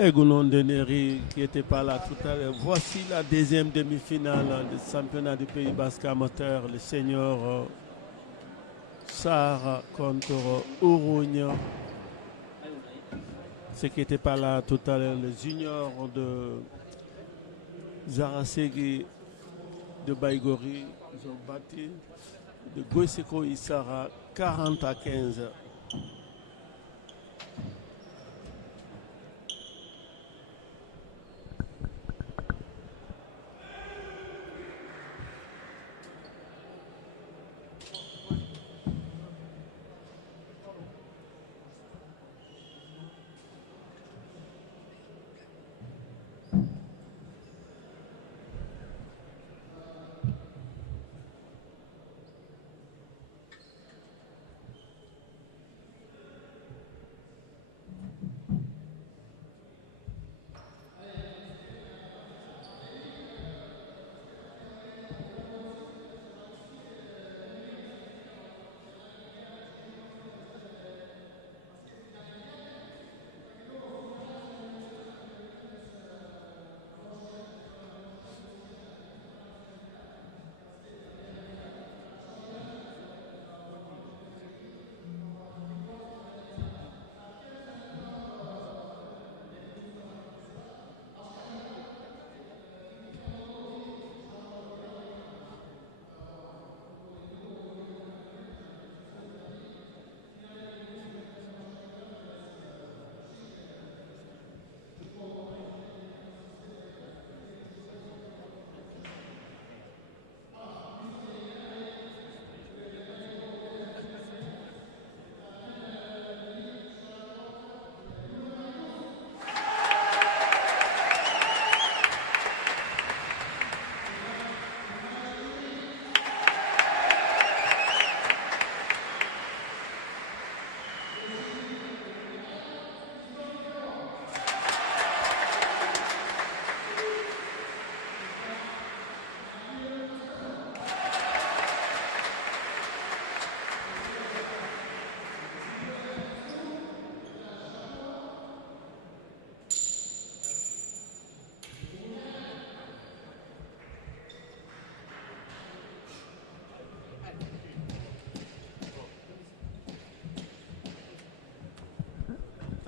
Egounon Deneri qui n'était pas là tout à l'heure. Voici la deuxième demi-finale du championnat du Pays Basque amateur, le senior Sarr contre Ourougne. Ceux qui n'étaient pas là tout à l'heure, le junior de Zarasegui de Baïgori, ils ont battu de Goiseko Issara 40-15.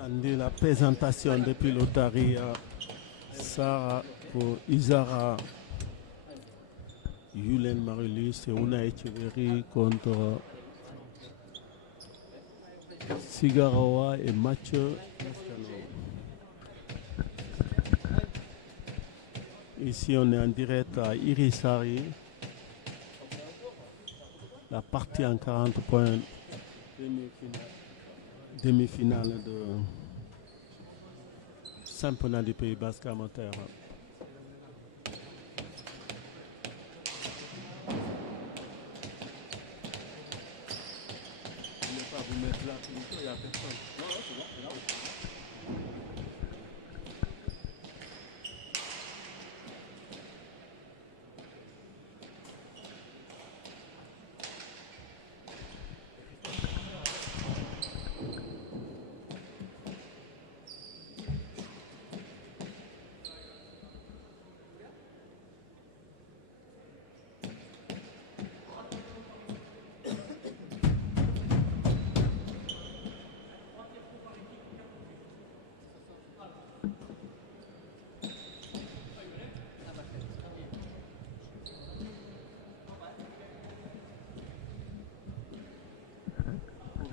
Attendez la présentation depuis l'Otaria. Sarah pour Isara, Yulen Marilus et Una Echeverry contre Sigarawa et Mathieu. Ici on est en direct à Irisari. La partie en 40 points. Demi-finale de championnat du Pays Basque amateur. Je ne vais pas vous mettre là, il n'y a personne. Non, c'est bon, c'est là.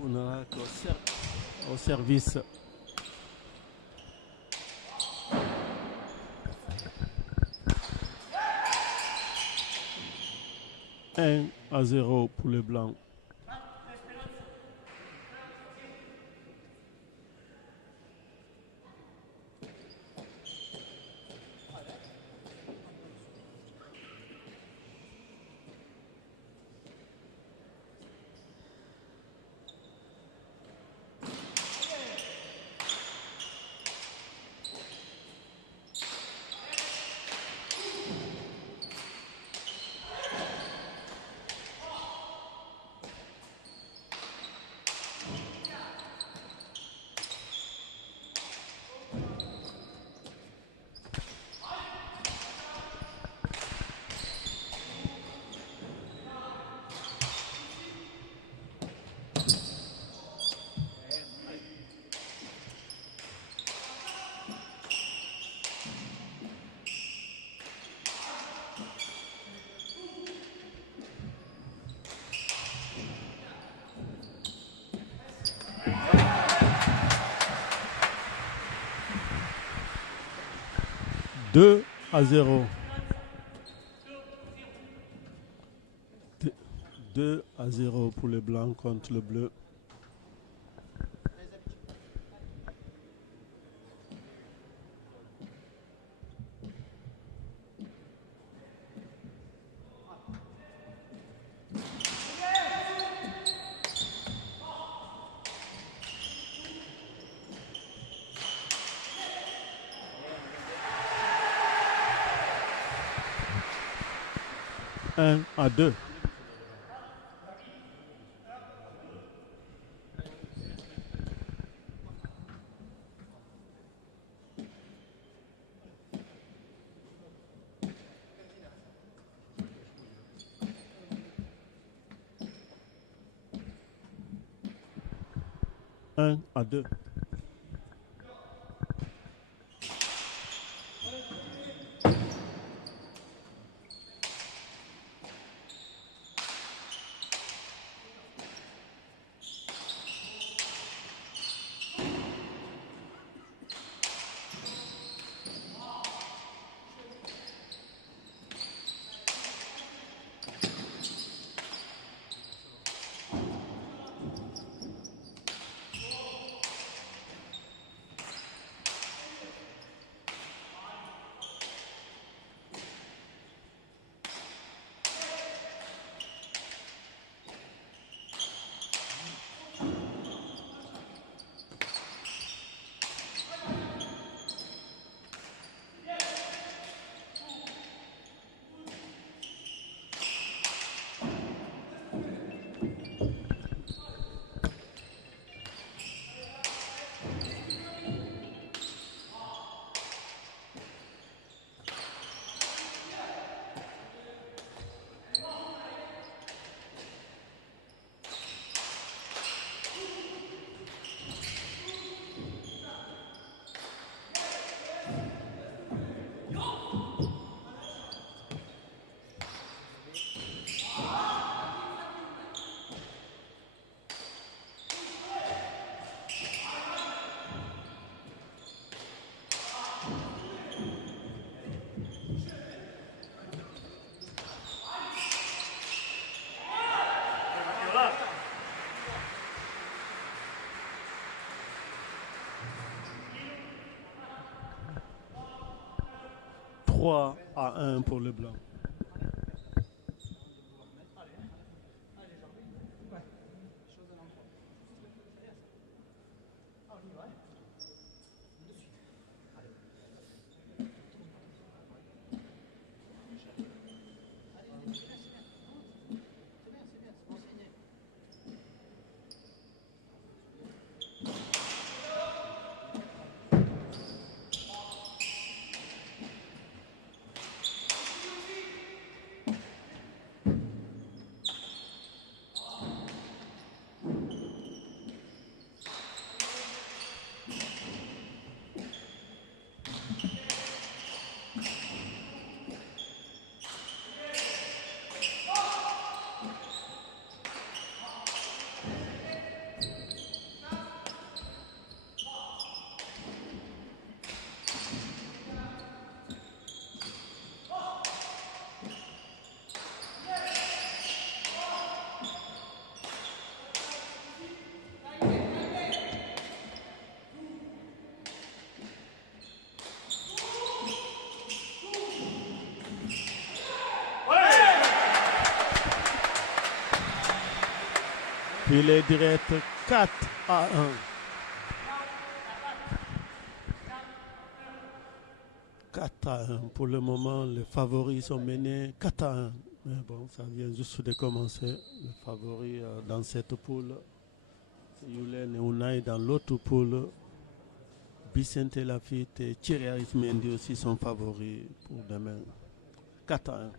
On aura au service. Un à 0 pour les Blancs. 2-0. 2-0 pour le blanc contre le bleu. Un à 2. Un à 2. Trois à 1 pour le blanc. Il est direct 4 à 1. 4 à 1. Pour le moment, les favoris sont menés 4 à 1. Mais bon, ça vient juste de commencer. Les favoris dans cette poule, c'est Yulen et Unai. Dans l'autre poule, Vicente Lafitte et Thierry Arismendi aussi sont favoris pour demain. 4 à 1.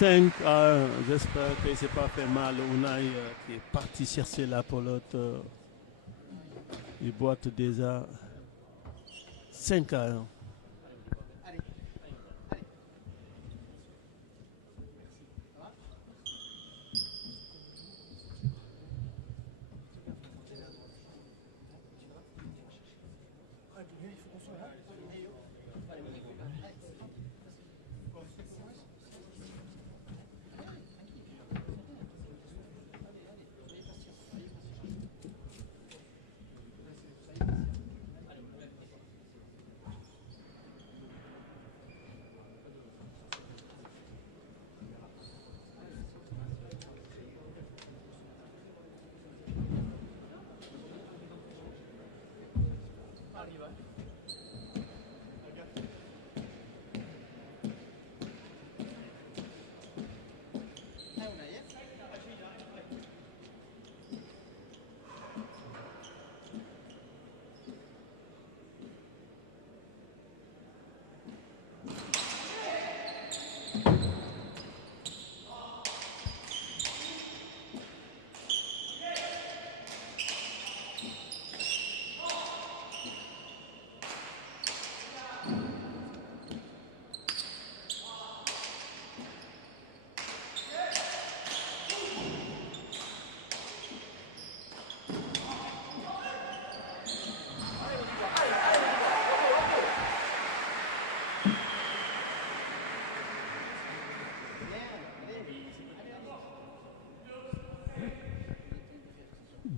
5-1. J'espère qu'il ne s'est pas fait mal. Unai qui est parti chercher la pelote. Il boite déjà 5-1.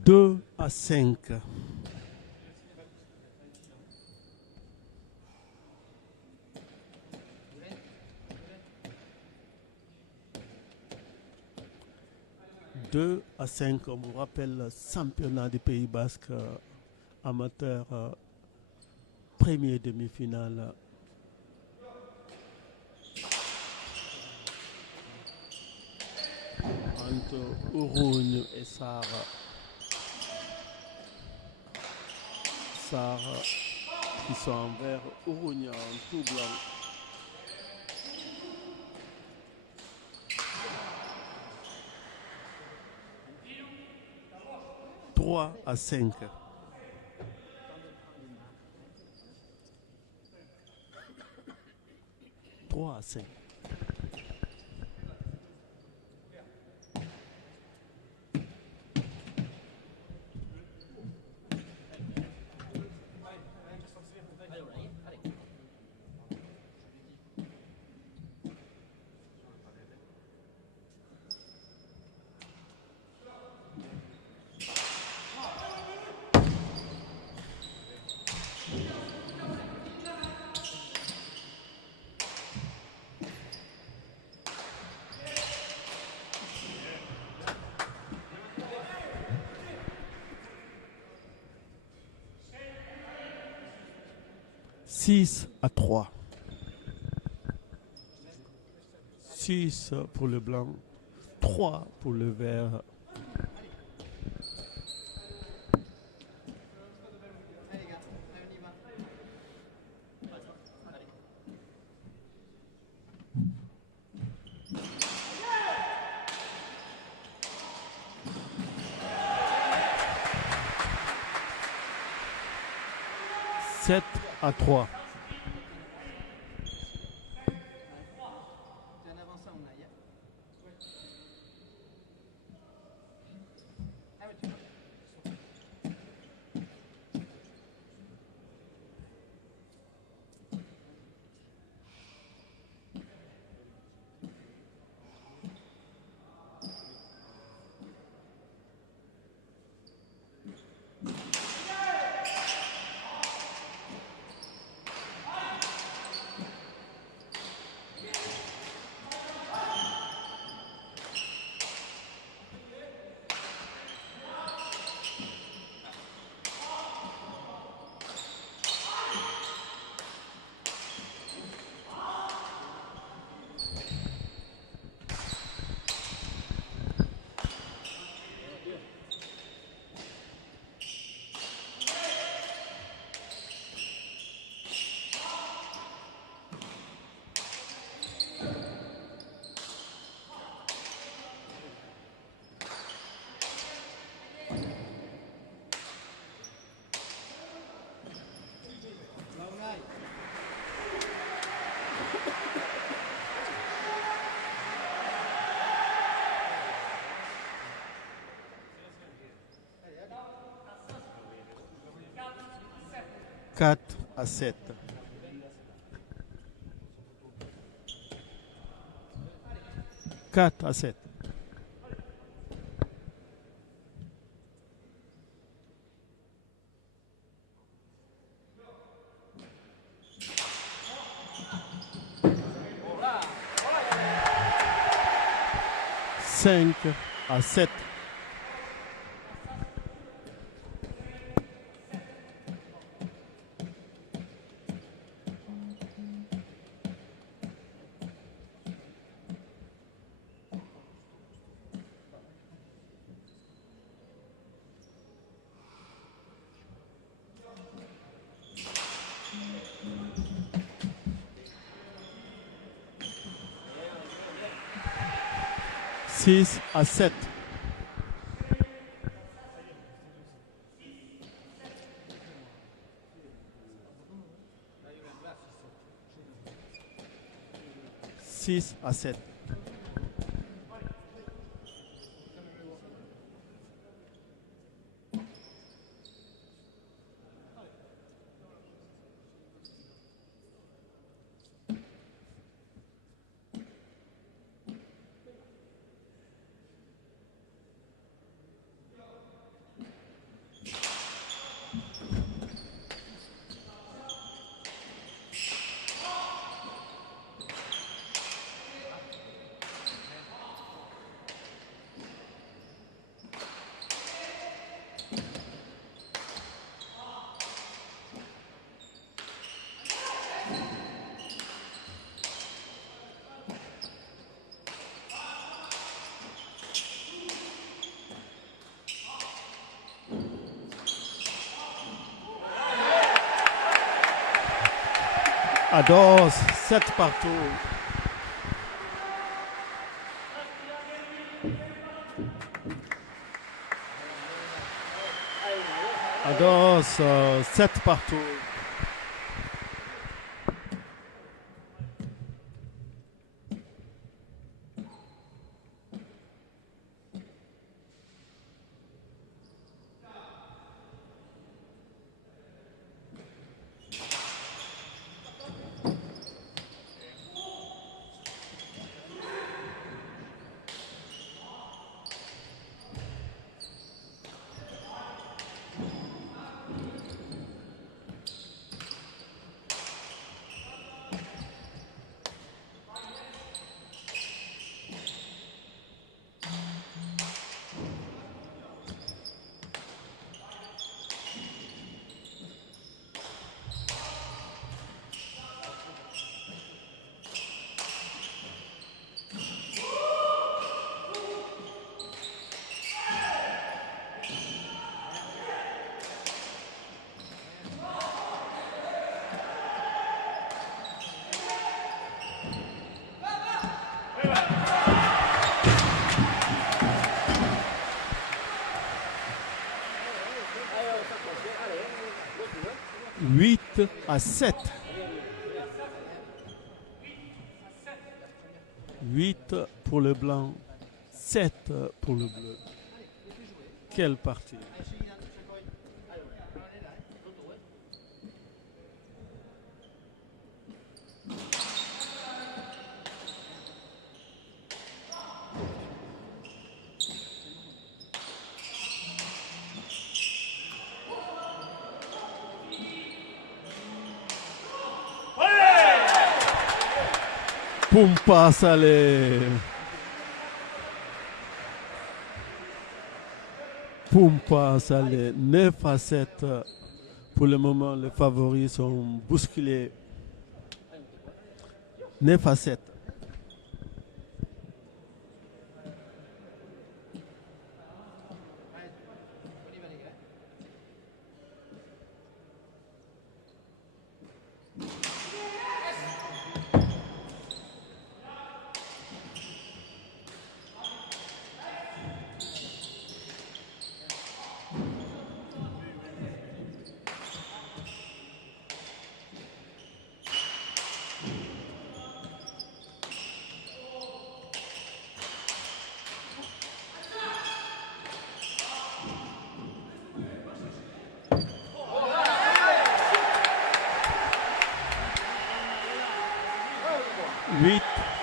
Deux à 5. Deux à 5, on vous rappelle le championnat du Pays Basque amateur, premier demi-finale. Entre Ourougne et Sarre. Sarre qui sont en vert, Ourougne en tout blanc. Trois à 5. Trois à 5. Six à 3. 6 pour le blanc, 3 pour le vert. Sept à 3. 4-7. 4-7. 5-7. 6-7. 6-7. 7 partout. Adors 7 partout. Huit à 7. 8 pour le blanc, 7 pour le bleu. Quelle partie! Pumpa Salé. Pumpa Salé. 9 à 7. Pour le moment, les favoris sont bousculés. 9 à 7.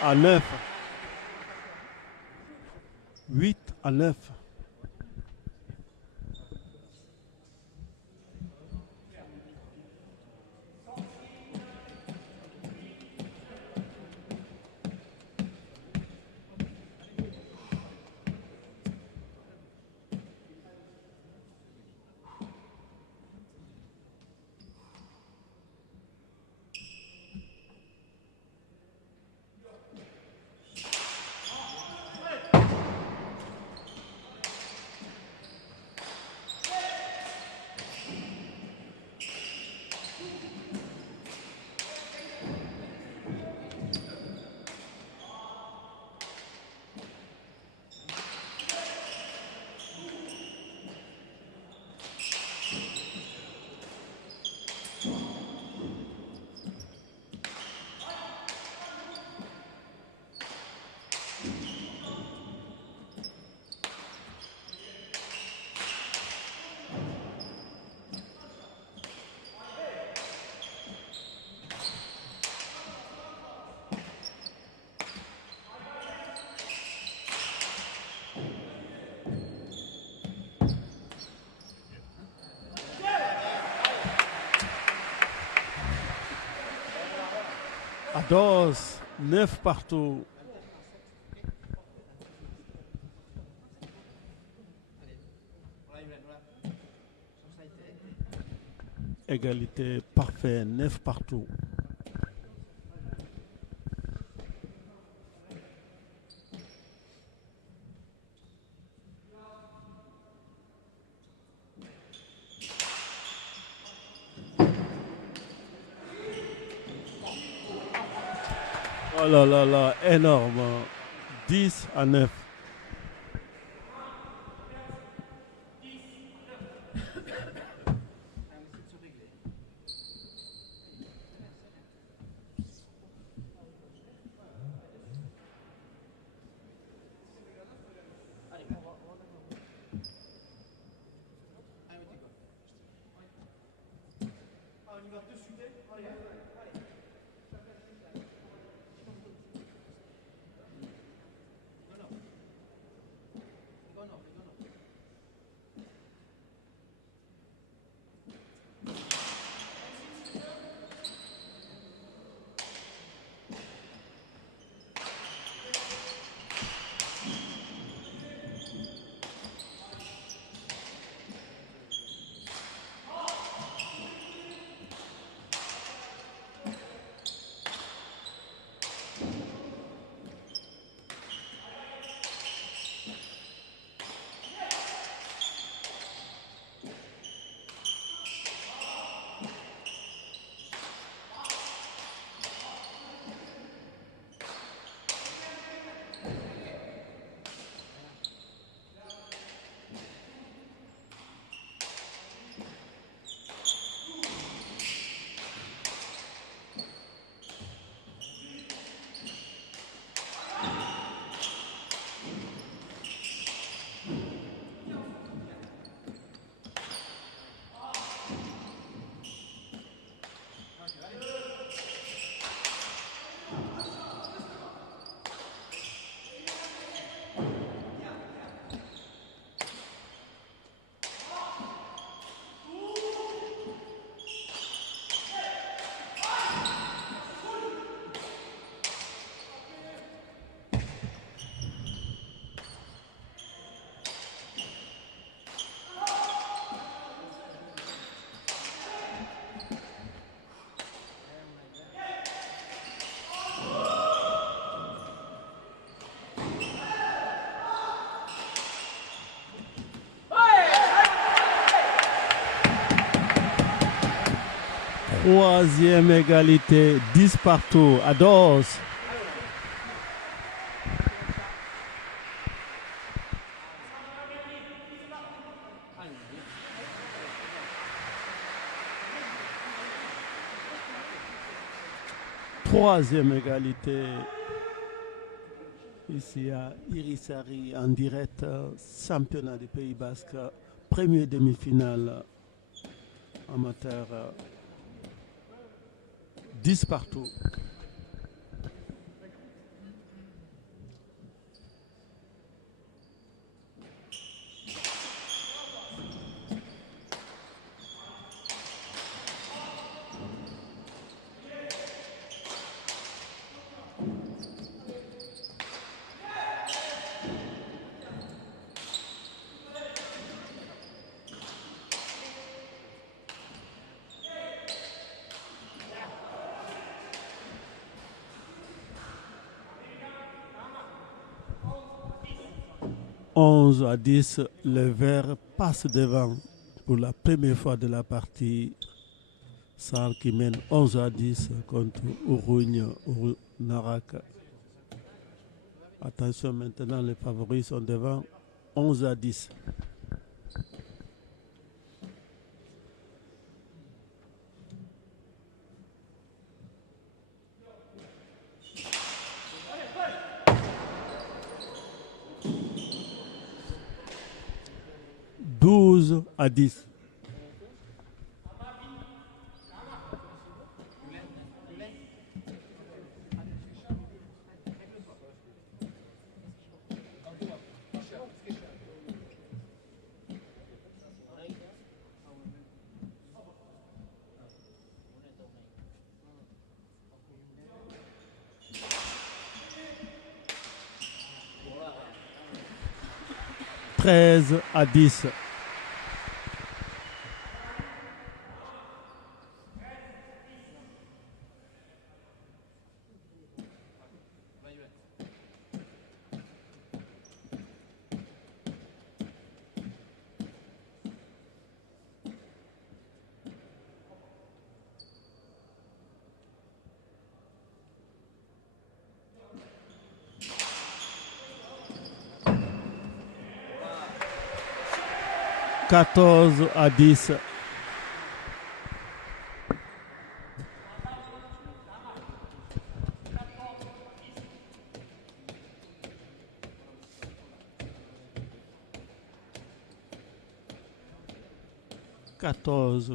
à 9. 8 à 9. À 12, 9 partout. Égalité parfait, 9 partout. Oh là là là, énorme. 10 à 9. Troisième égalité, 10 partout. À 12. Troisième égalité. Ici à Irisari en direct, championnat du Pays Basque, première demi-finale amateur, 10 partout. 11 à 10, le vert passe devant pour la première fois de la partie. Sal qui mène 11 à 10 contre Narak. Attention, maintenant les favoris sont devant 11 à 10. À 10. À 10. À 10.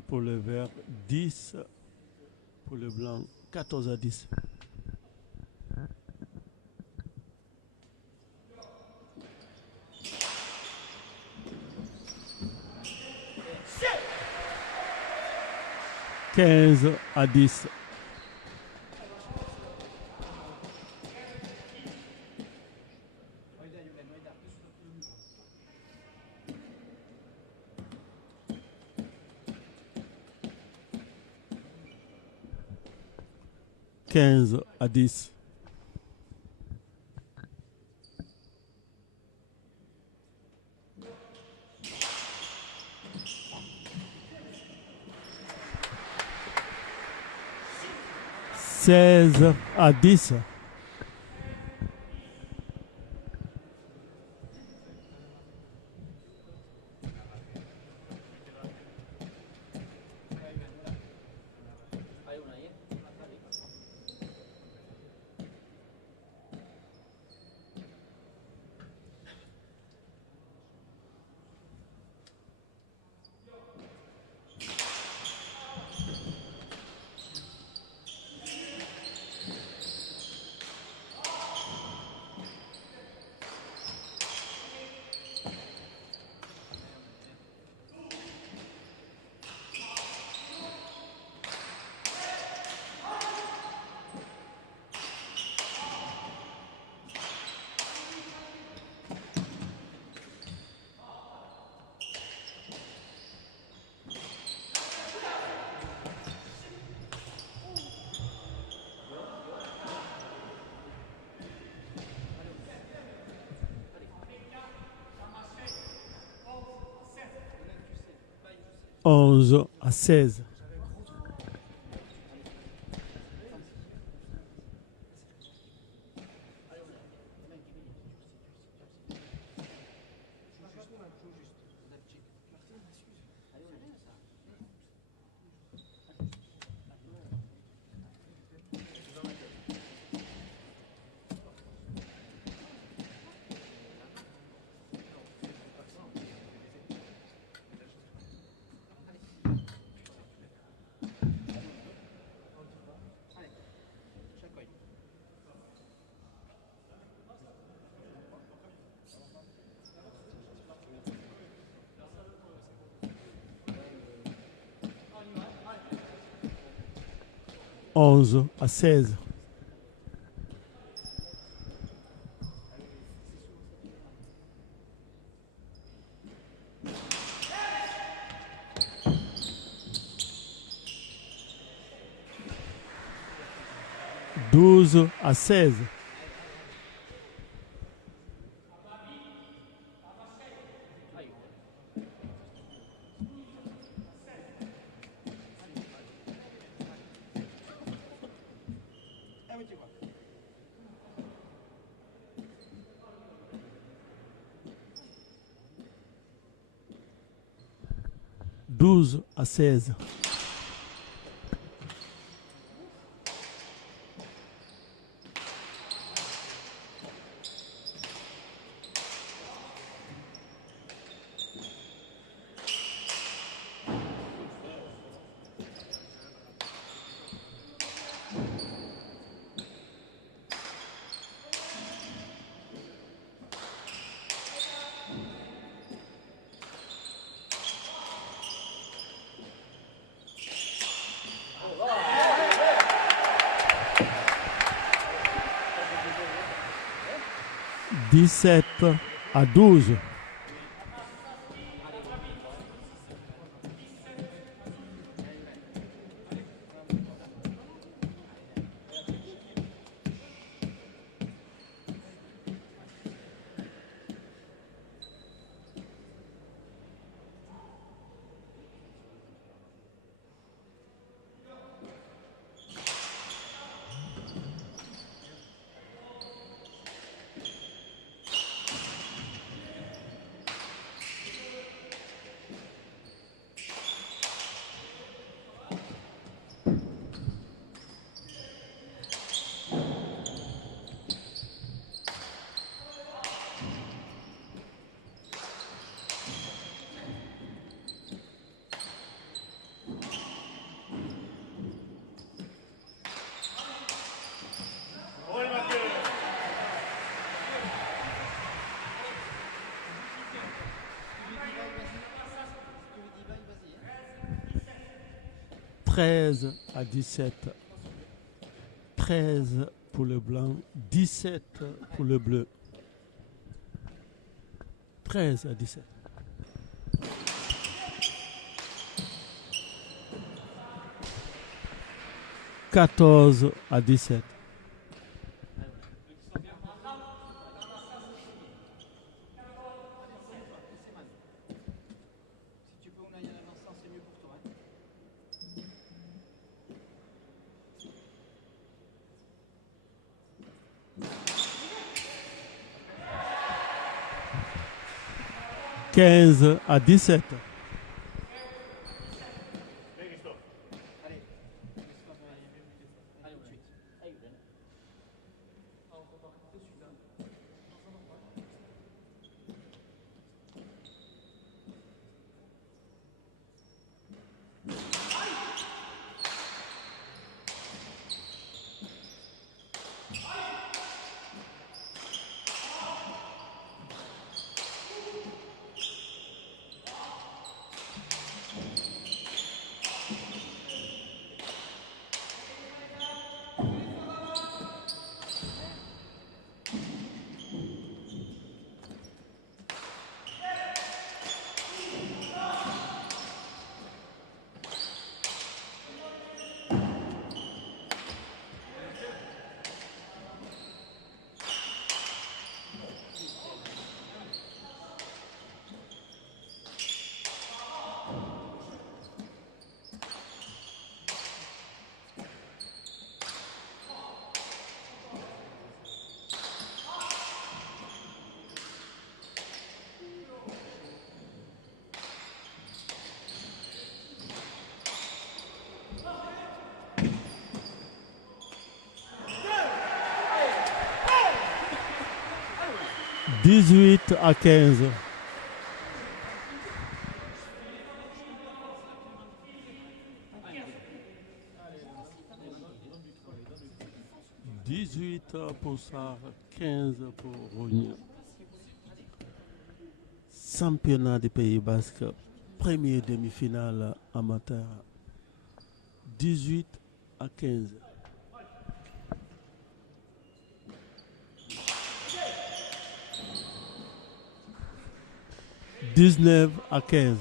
Pour le vert, 10 pour le blanc, 14 à 10. À 10. À 10. À 10. À 16. À 16. À 16. 12-16. « 17-12. « 13-17. 13 pour le blanc, 17 pour le bleu. 13-17. « 14-17. » « 15-17. » « 18-15. » 18 pour Sarr, 15 pour Rogna. Championnat du Pays Basque, première demi-finale amateur. 18-15. 19-15.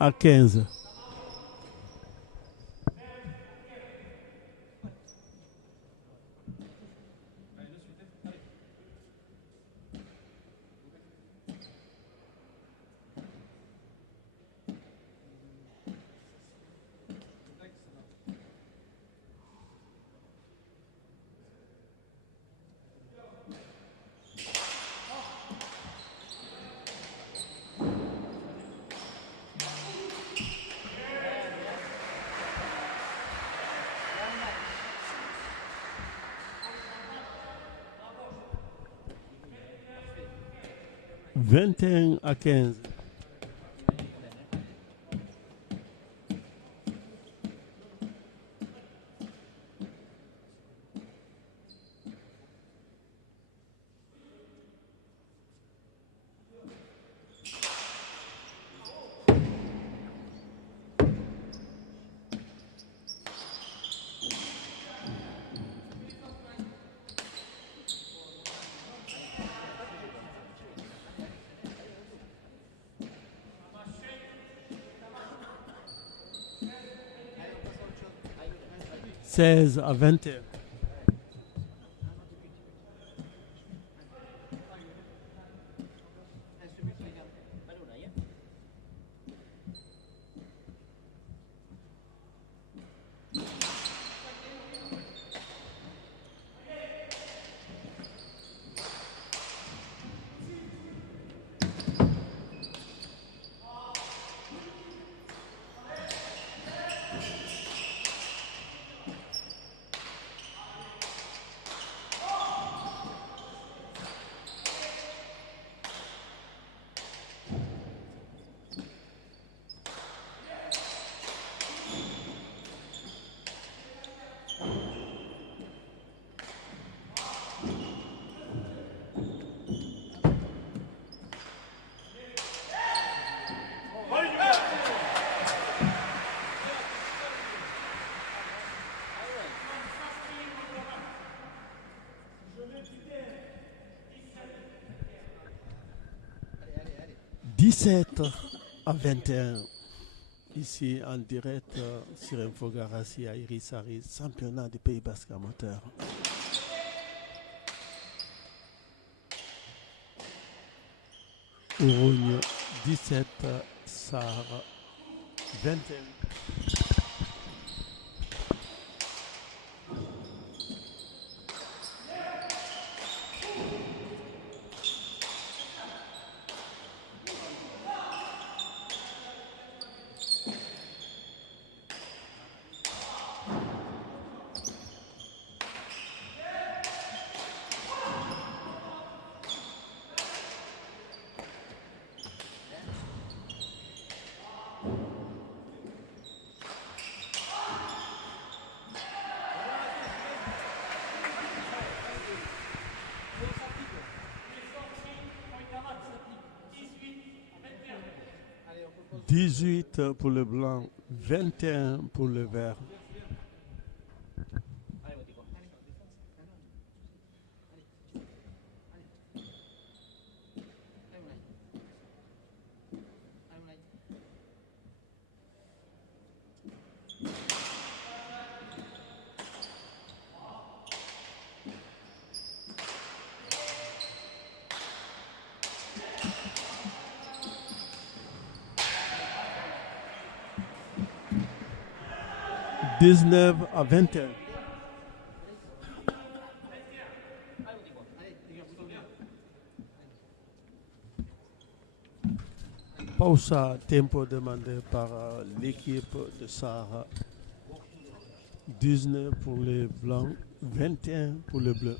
20-15. 21-15. Seize à 21. Dix-sept à 21. Ici en direct sur Infogarassi à Irisari, championnat du Pays Basque amateur. Ourogne 17, Sahara 21. Dix-huit pour le blanc, 21 pour le vert. Dix-neuf à 21. Pausa, tempo demandé par l'équipe de Sahara. 19 pour les blancs, 21 pour les bleus.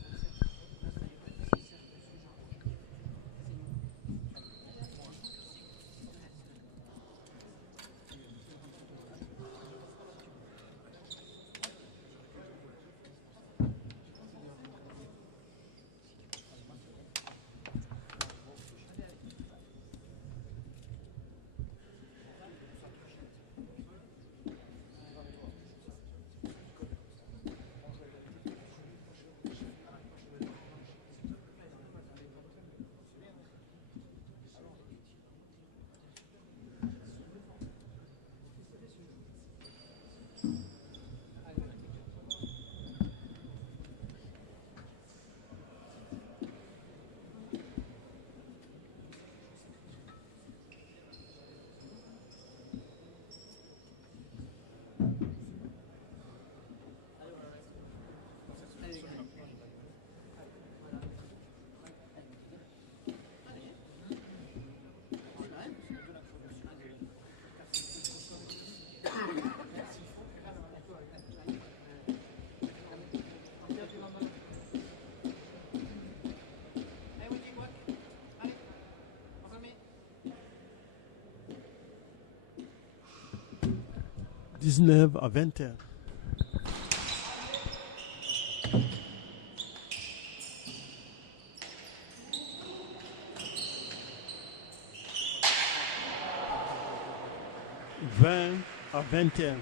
19-21. Vingt à 21.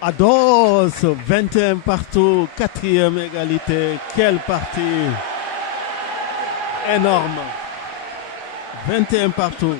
Ados, 21 partout, 4e égalité. Quelle partie énorme. 21 partout.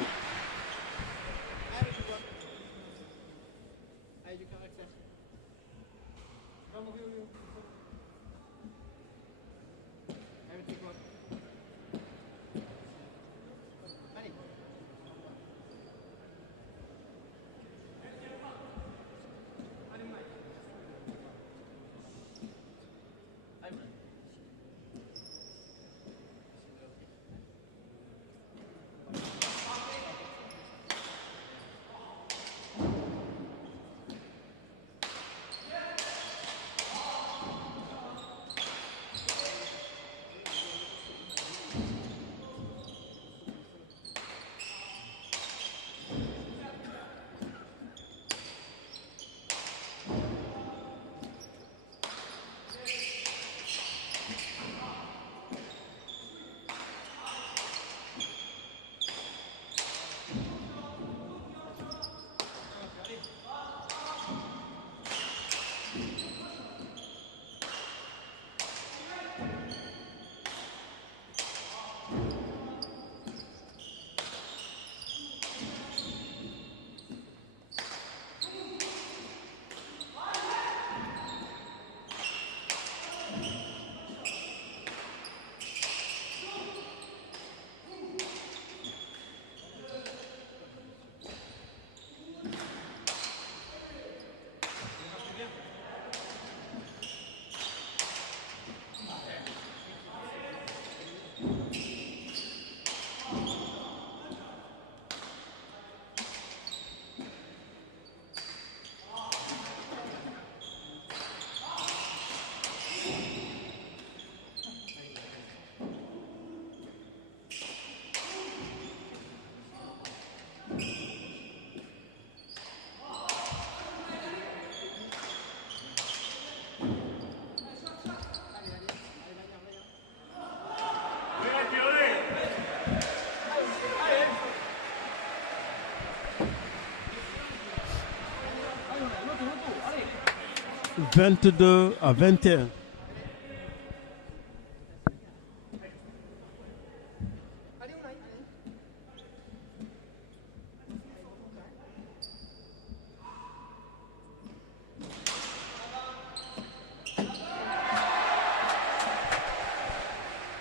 « 22-21.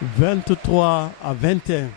23-21.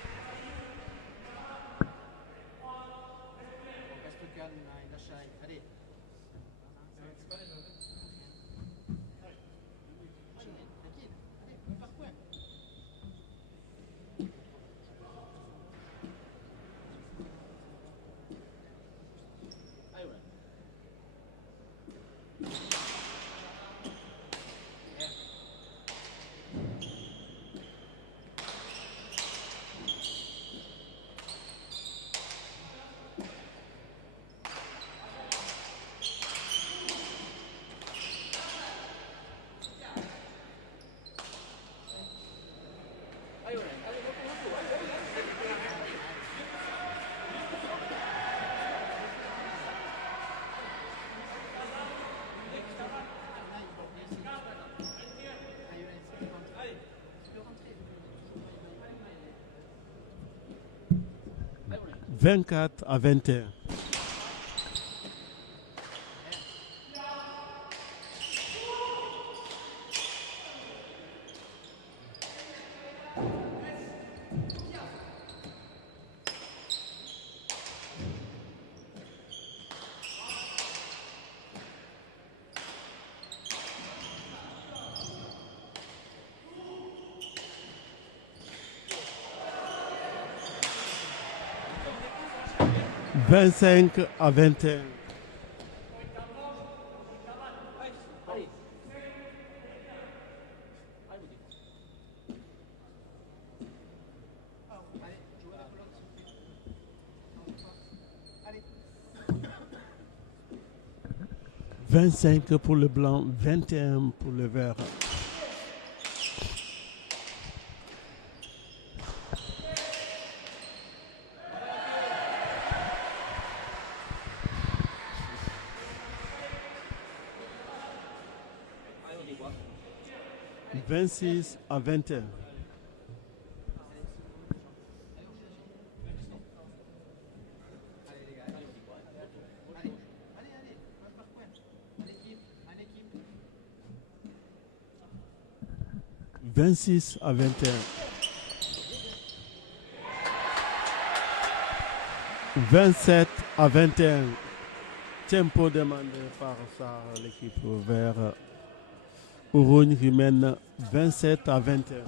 « 24-21. « 25-21. » « 25 pour le blanc, 21 pour le vert. » « 26-21. » « 26-21. » « 27-21. » Tempo demandé par l'équipe vert. Ourogne qui mène 27-21.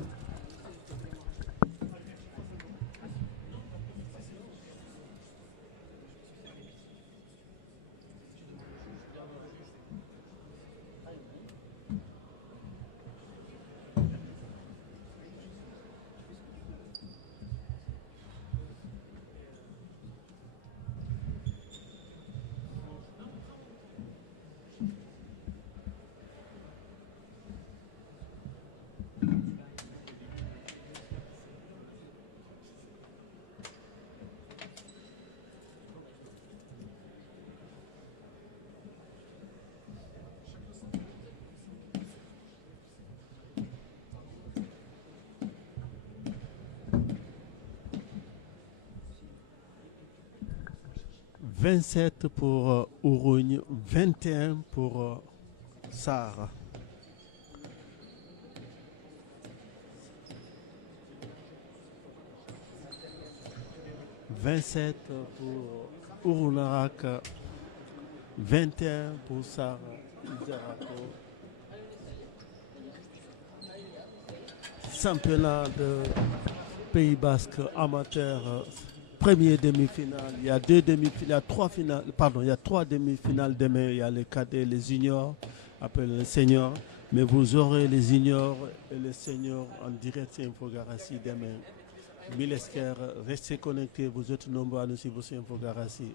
« 27 pour Ourogne, 21 pour Sarre. » 27 pour Ourounarak, 21 pour Sarre. Championnat de Pays Basque amateur. Premier demi-finale, il y a deux demi-finales, il y a trois finales, pardon, il y a trois demi-finales demain, il y a les cadets, les juniors, après les seniors, mais vous aurez les juniors et les seniors en direct sur Infogarassi demain. Milesquer, restez connectés, vous êtes nombreux à nous suivre sur Infogarassi.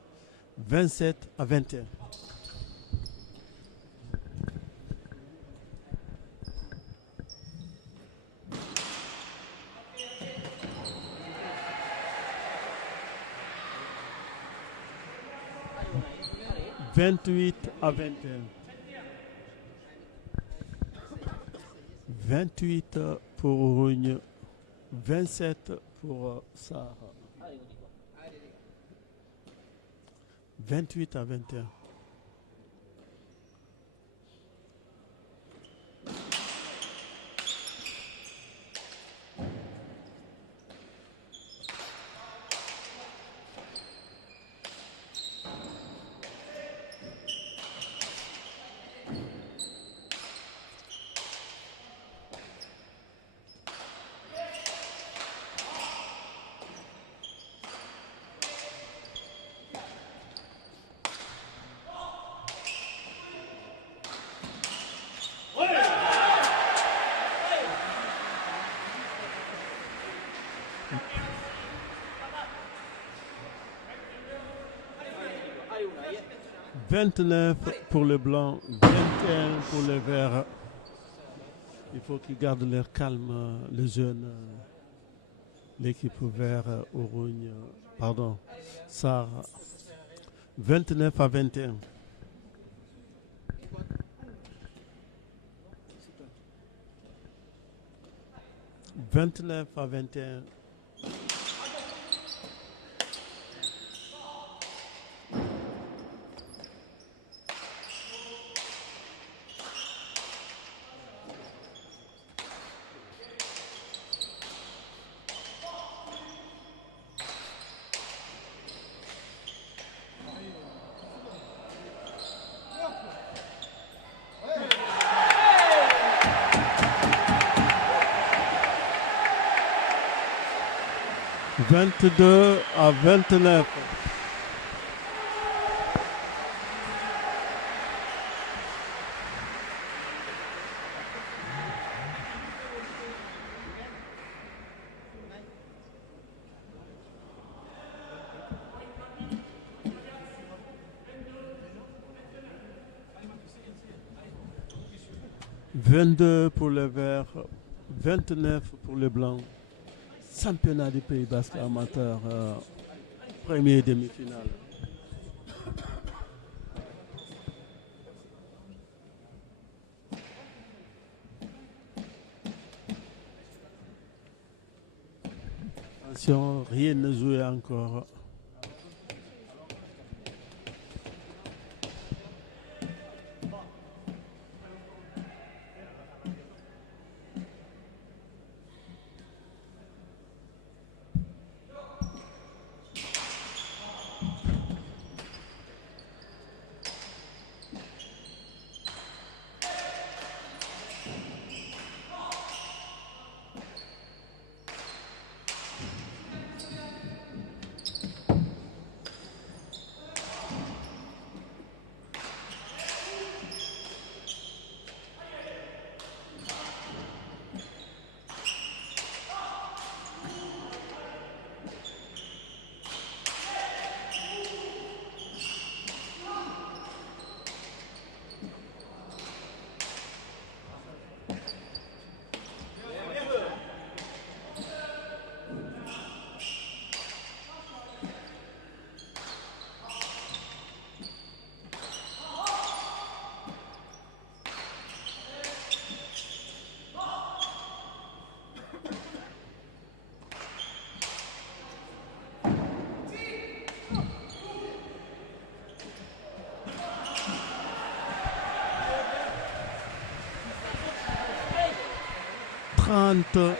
27-21. « 28-21. » 28 pour Ourogne, 27 pour Sarre. 28-21. 29 pour le blanc, 21 pour le vert. Il faut qu'ils gardent leur calme, les jeunes. L'équipe vert, Orogne, pardon, Sarr. 29 à 21. « 29 à 21. « 22 à 29. » « 22 pour le vert, 29 pour le blanc. Championnat du Pays Basque amateur, premier demi-finale. Attention, rien ne joué encore.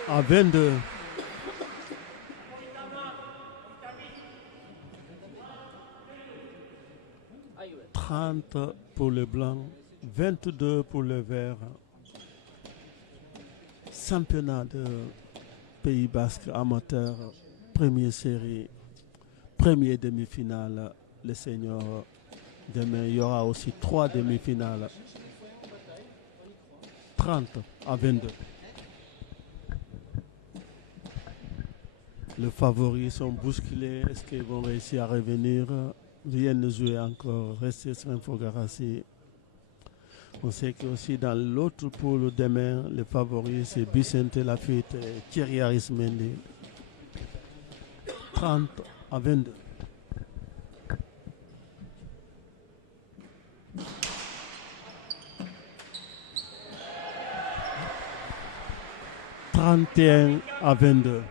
À 22. « 30 pour le blanc, 22 pour le vert. Championnat de Pays Basque amateur, première série, première demi-finale, les seniors. Demain, il y aura aussi 3 demi-finales. 30 à 22. Les favoris sont bousculés. Est-ce qu'ils vont réussir à revenir? Rien ne joue encore. Restez sur Infogarassi. On sait que aussi dans l'autre poule demain, les favoris, c'est Vicente Lafitte et Thierry Arismendi. 30 à 22. « 31 à 22. »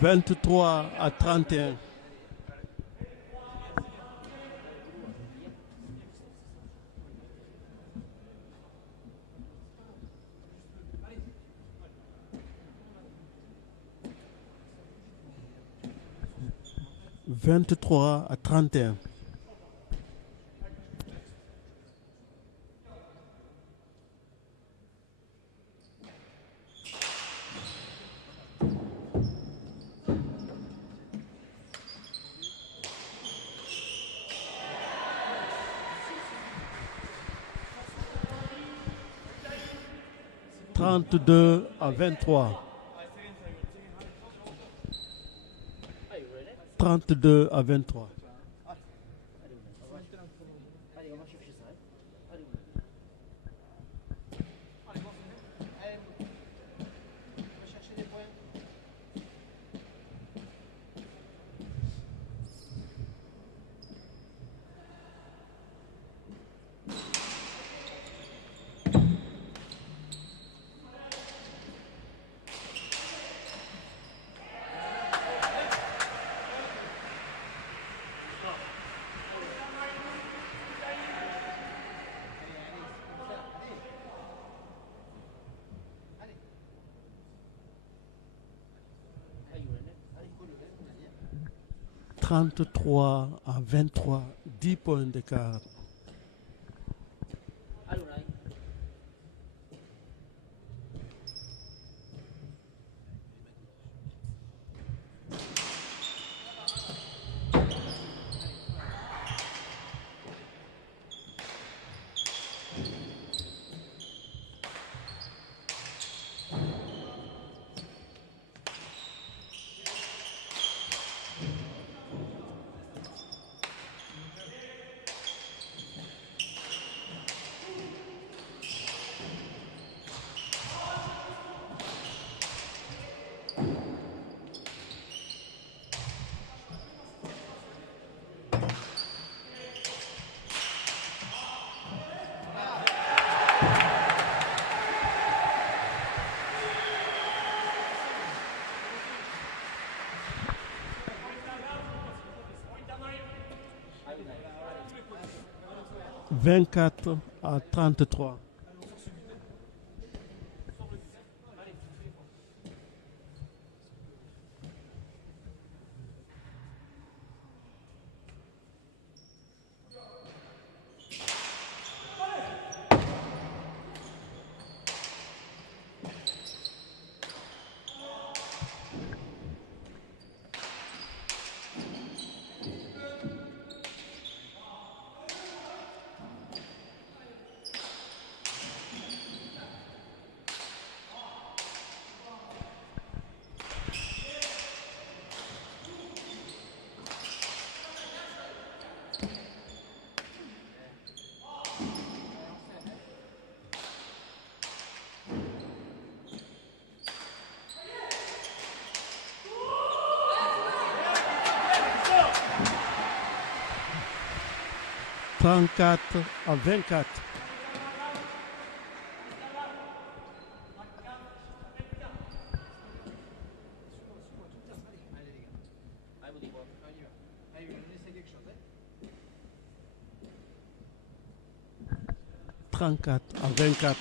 23 à 31. « 23 à 31. » « 32 à 23. 32 à 23. « 33 à 23, 10 points d'écart. « 24 à 33. » 34 à 24. « 34 à 24. »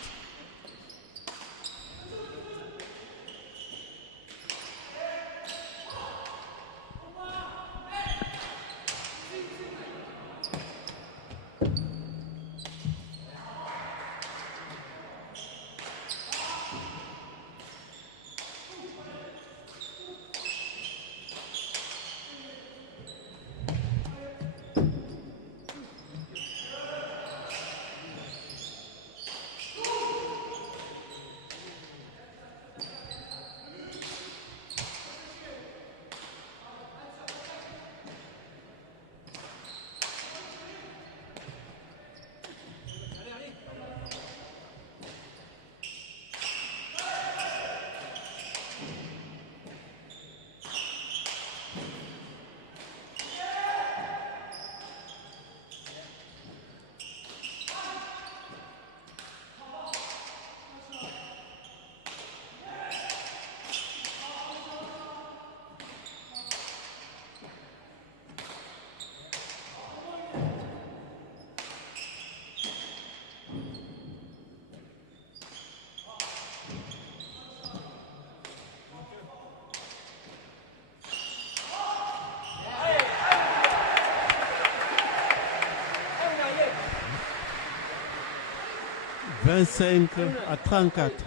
25 à 34.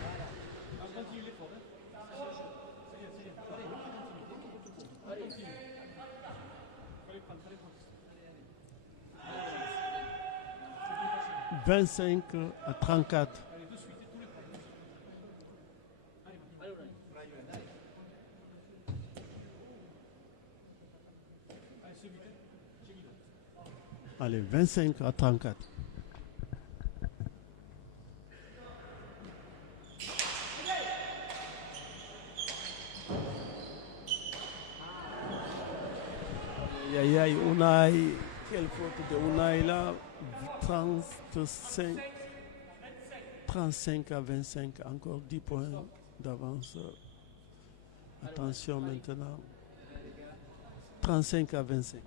« 25 à 34. » Allez, 25 à 34. Aïe, aïe, Unai. Quelle faute de Unai là. 35, 35 à 25. Encore 10 points d'avance. Attention maintenant. 35 à 25.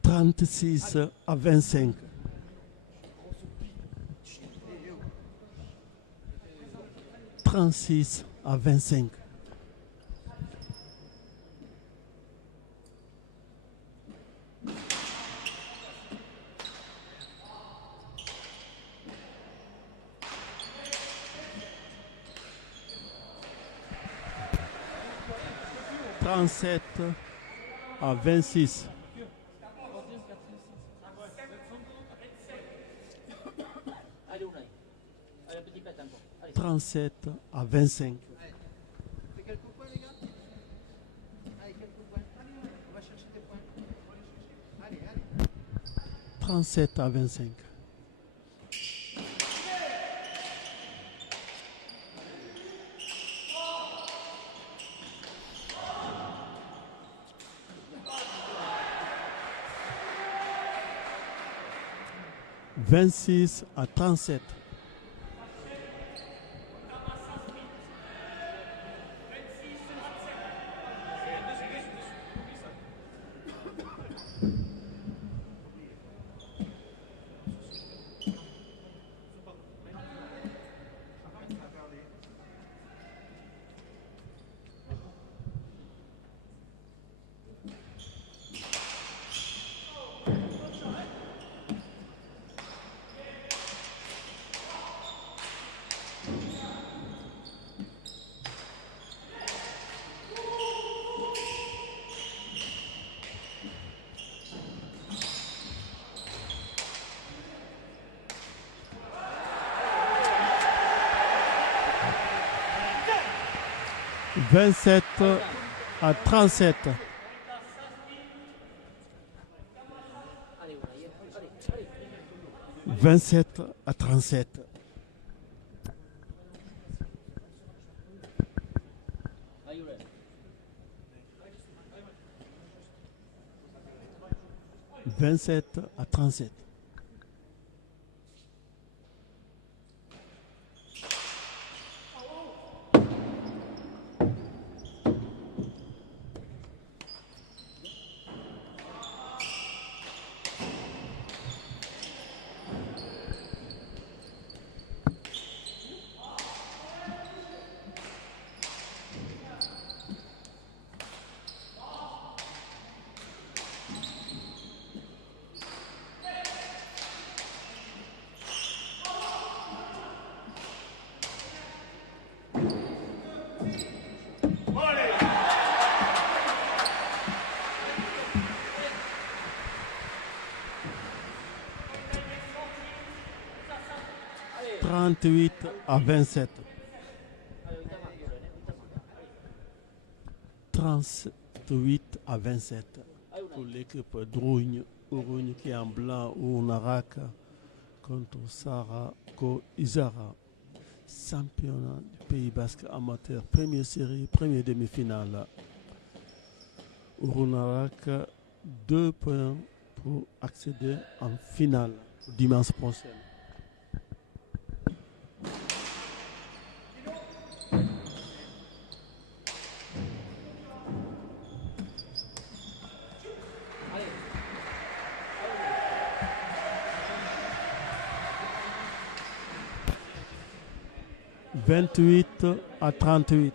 « 36 à 25. » 36 à 25. « 37 à 26. » 37 à 25. 37 à 25. « 26 à 37. » 27 à 37. 27 à 37. « 27 à 37. » « 38 à 27. 38 à 27 pour l'équipe d'Ourougne qui est en blanc ou Narak contre Sarako Izara, championnat du Pays Basque amateur, première série, première demi-finale. Ourounarak, 2 points pour accéder en finale dimanche prochain. « 28 à 38. »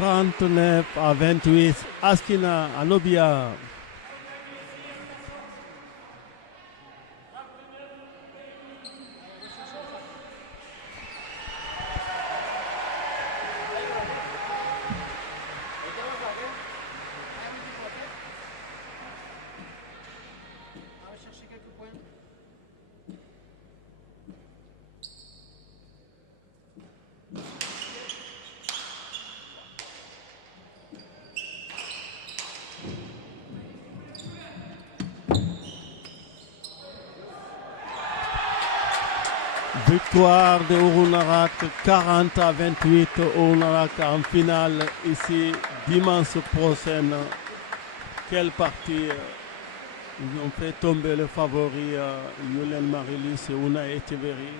« 39 à 28. » Askina Anobia. Victoire de Ourounarak 40 à 28. Ourounarak en finale ici dimanche prochain. Quelle partie ils ont fait tomber le favori Yulen Marilis et Una Echeverry.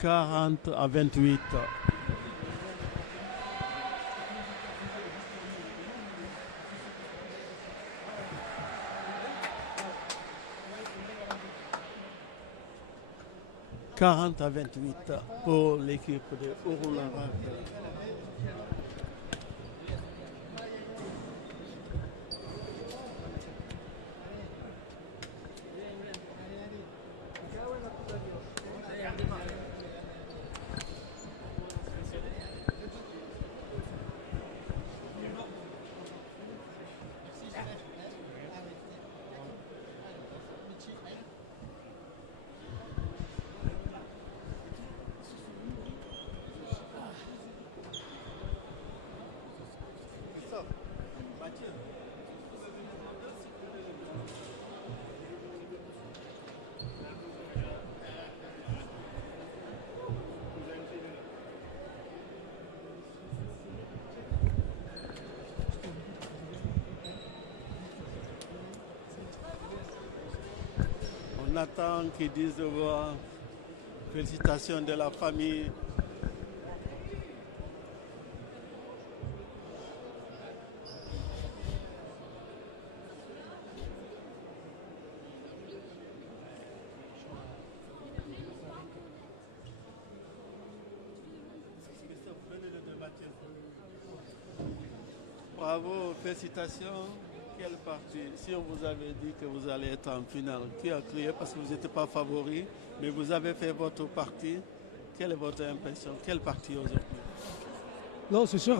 40 à 28. « 40 à 28 pour l'équipe de Ourounarak. » On attend qu'ils disent de voir. Félicitations de la famille. Bravo, félicitations. Quelle partie? Si on vous avait dit que vous allez être en finale, qui a crié parce que vous n'étiez pas favori, mais vous avez fait votre partie. Quelle est votre impression? Quelle partie aujourd'hui? Non, c'est sûr,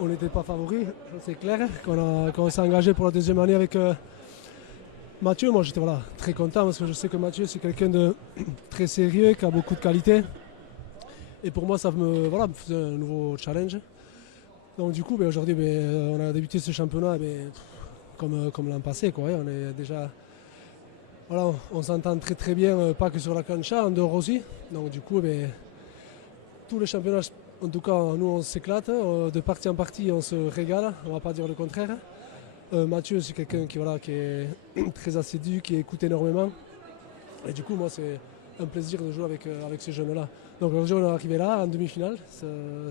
on n'était pas favoris, c'est clair. Quand on s'est engagé pour la deuxième année avec Mathieu, moi j'étais très content parce que je sais que Mathieu c'est quelqu'un de très sérieux, qui a beaucoup de qualité. Et pour moi ça me faisait un nouveau challenge. Donc du coup aujourd'hui on a débuté ce championnat comme l'an passé, quoi. On est déjà, on s'entend très très bien, pas que sur la cancha, en dehors aussi. Donc du coup tous les championnats, en tout cas nous on s'éclate, de partie en partie on se régale, on va pas dire le contraire. Mathieu c'est quelqu'un qui est très assidu, qui écoute énormément. Et du coup moi c'est un plaisir de jouer avec ces jeunes là. Donc aujourd'hui on est arrivé là en demi-finale,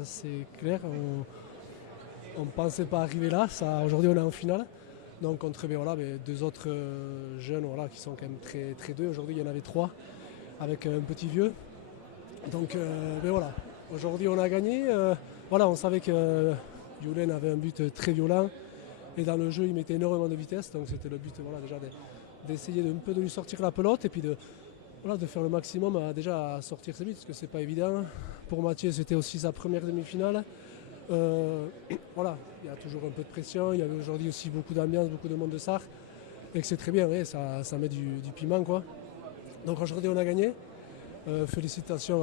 c'est clair, on ne pensait pas arriver là, aujourd'hui on est en finale. Donc contre deux autres jeunes qui sont quand même très, très deux. Aujourd'hui il y en avait 3 avec un petit vieux. Donc aujourd'hui on a gagné. On savait que Yulen avait un but très violent et dans le jeu il mettait énormément de vitesse. Donc c'était le but déjà d'essayer un peu de lui sortir la pelote et puis de faire le maximum à sortir ses buts parce que c'est pas évident. Pour Mathieu c'était aussi sa première demi-finale. Il y a toujours un peu de pression, il y avait aujourd'hui aussi beaucoup d'ambiance, beaucoup de monde de Sarre, et que c'est très bien, ça met du piment, quoi. Donc aujourd'hui on a gagné. Félicitations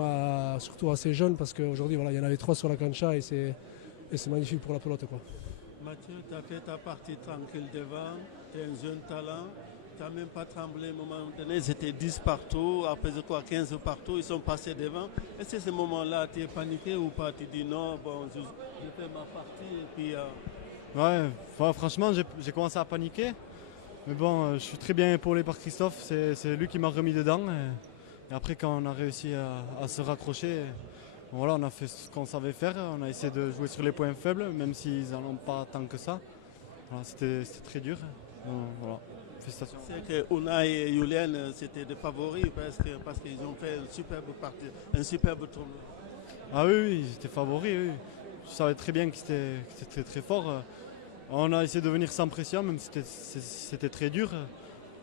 surtout à ces jeunes parce qu'aujourd'hui il y en avait 3 sur la cancha et c'est magnifique pour la pelote, quoi. Mathieu, tu as fait ta partie tranquille devant, tu es un jeune talent, tu n'as même pas tremblé à un moment donné, c'était 10 partout, après 15 partout, ils sont passés devant. Est-ce que ce moment-là, tu es paniqué ou pas? Tu dis non, je fais ma partie et puis... Franchement, j'ai commencé à paniquer. Mais bon, je suis très bien épaulé par Christophe, c'est lui qui m'a remis dedans. Et après, quand on a réussi à se raccrocher, on a fait ce qu'on savait faire. On a essayé de jouer sur les points faibles, même s'ils n'en ont pas tant que ça. C'était très dur. Donc, félicitations. C'est que Unai et Yulen, c'était des favoris parce qu'ils ont fait une superbe partie, un superbe tournoi. Ah oui, ils étaient favoris, oui. Je savais très bien qu'ils étaient très très forts. On a essayé de venir sans pression, même si c'était très dur.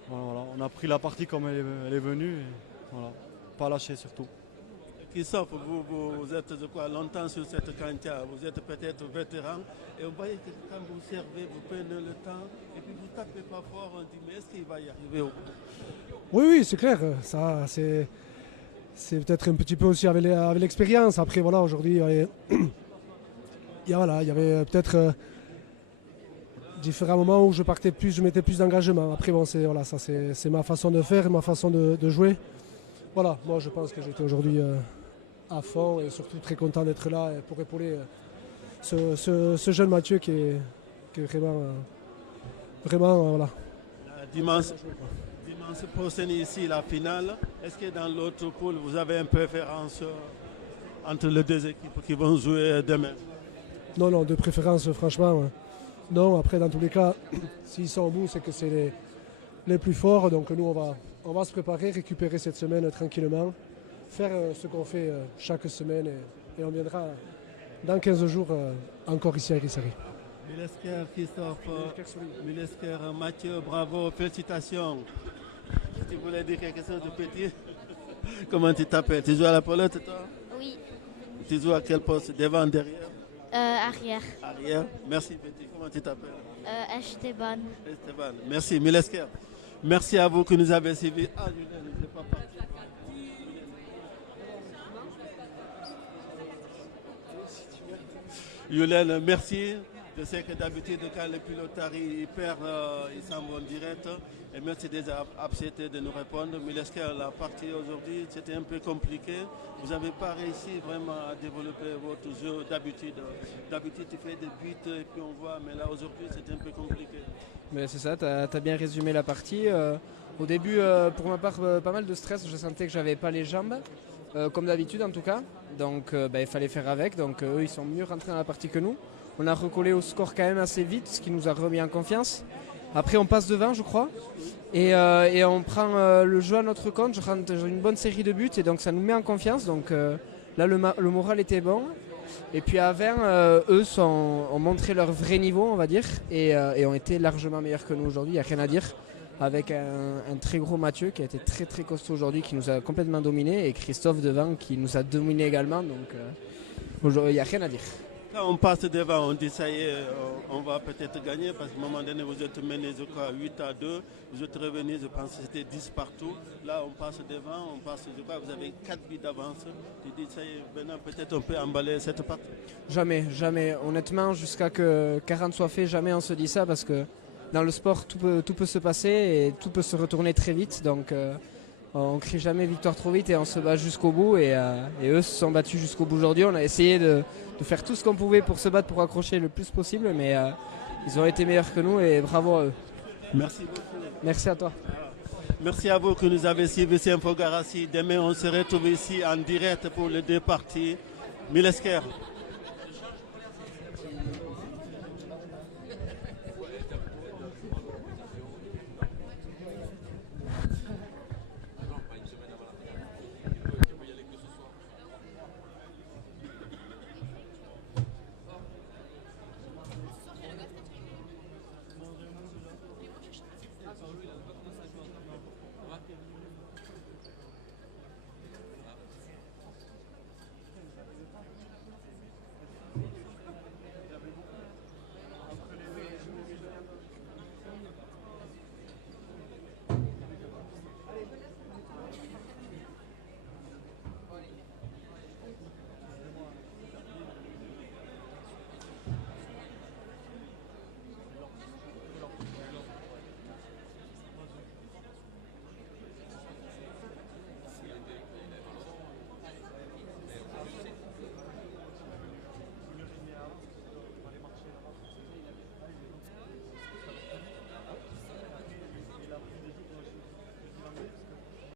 On a pris la partie comme elle est venue. Et pas lâcher surtout. Christophe, vous êtes longtemps sur cette cancha, vous êtes peut-être vétéran et vous voyez que quand vous servez, vous prenez le temps et puis vous ne tapez pas fort, on dit mais est-ce qu'il va y arriver au bout? Oui, c'est clair, ça c'est peut-être un petit peu aussi avec l'expérience. Après aujourd'hui il y avait peut-être différents moments où je mettais plus d'engagement. Après c'est ma façon de faire, ma façon de jouer. Moi je pense que j'étais aujourd'hui à fond et surtout très content d'être là pour épauler ce jeune Mathieu qui est vraiment Dimanche prochain ici la finale. Est-ce que dans l'autre poule vous avez une préférence entre les deux équipes qui vont jouer demain? Non, de préférence franchement. Non, après dans tous les cas, s'ils sont au bout, c'est que c'est les plus forts. Donc nous on va se préparer, récupérer cette semaine tranquillement, faire ce qu'on fait chaque semaine et on viendra dans 15 jours encore ici à Grisari. Milesker, Christophe, Milesker, Mathieu, bravo, félicitations. Tu voulais dire quelque chose de petit? Comment tu t'appelles? Tu joues à la pelote, toi? Oui, Tu joues à quel poste? Devant, derrière? arrière. Arrière. Merci, petit. Comment tu t'appelles? Esteban. Esteban. Merci, Milesker. Merci à vous qui nous avez suivis. Ah, Julien, je ne sais pas partir. Yulen, merci. Je sais que d'habitude, quand le pilote arrive, il perd, il s'en va en direct. Et merci d'avoir accepté de nous répondre. Milesker, la partie aujourd'hui, c'était un peu compliqué. Vous n'avez pas réussi vraiment à développer votre jeu d'habitude. D'habitude, tu fais des buts et puis on voit, mais là aujourd'hui, c'était un peu compliqué. Mais c'est ça, tu as bien résumé la partie. Au début, pour ma part, pas mal de stress. Je sentais que j'avais pas les jambes, comme d'habitude en tout cas. Donc il fallait faire avec. Donc eux, ils sont mieux rentrés dans la partie que nous. On a recollé au score quand même assez vite, ce qui nous a remis en confiance. Après, on passe devant, je crois. Et on prend le jeu à notre compte. Je rentre une bonne série de buts et donc ça nous met en confiance. Donc là, le moral était bon. Et puis à Aven, eux ont montré leur vrai niveau, on va dire, et ont été largement meilleurs que nous aujourd'hui, il n'y a rien à dire. Avec un très gros Mathieu qui a été très très costaud aujourd'hui, qui nous a complètement dominé, et Christophe devant qui nous a dominé également. Donc aujourd'hui, il n'y a rien à dire. Quand on passe devant, on dit ça y est, on va peut-être gagner parce qu'à un moment donné, vous êtes mené, je crois, 8-2. Vous êtes revenus, je pense que c'était 10 partout. Là, on passe devant, je crois que vous avez 4 buts d'avance. Tu dis ça y est, maintenant peut-être on peut emballer cette partie. Jamais, jamais. Honnêtement, jusqu'à que 40 soit fait, jamais on se dit ça parce que dans le sport, tout peut se passer et tout peut se retourner très vite. Donc on ne crie jamais victoire trop vite et on se bat jusqu'au bout. Et eux se sont battus jusqu'au bout aujourd'hui. On a essayé de faire tout ce qu'on pouvait pour se battre, pour accrocher le plus possible. Mais ils ont été meilleurs que nous et bravo à eux. Merci beaucoup. Merci à toi. Merci à vous que nous avez suivi ces Infogarassi. Demain, on se retrouve ici en direct pour les deux parties. Milesker.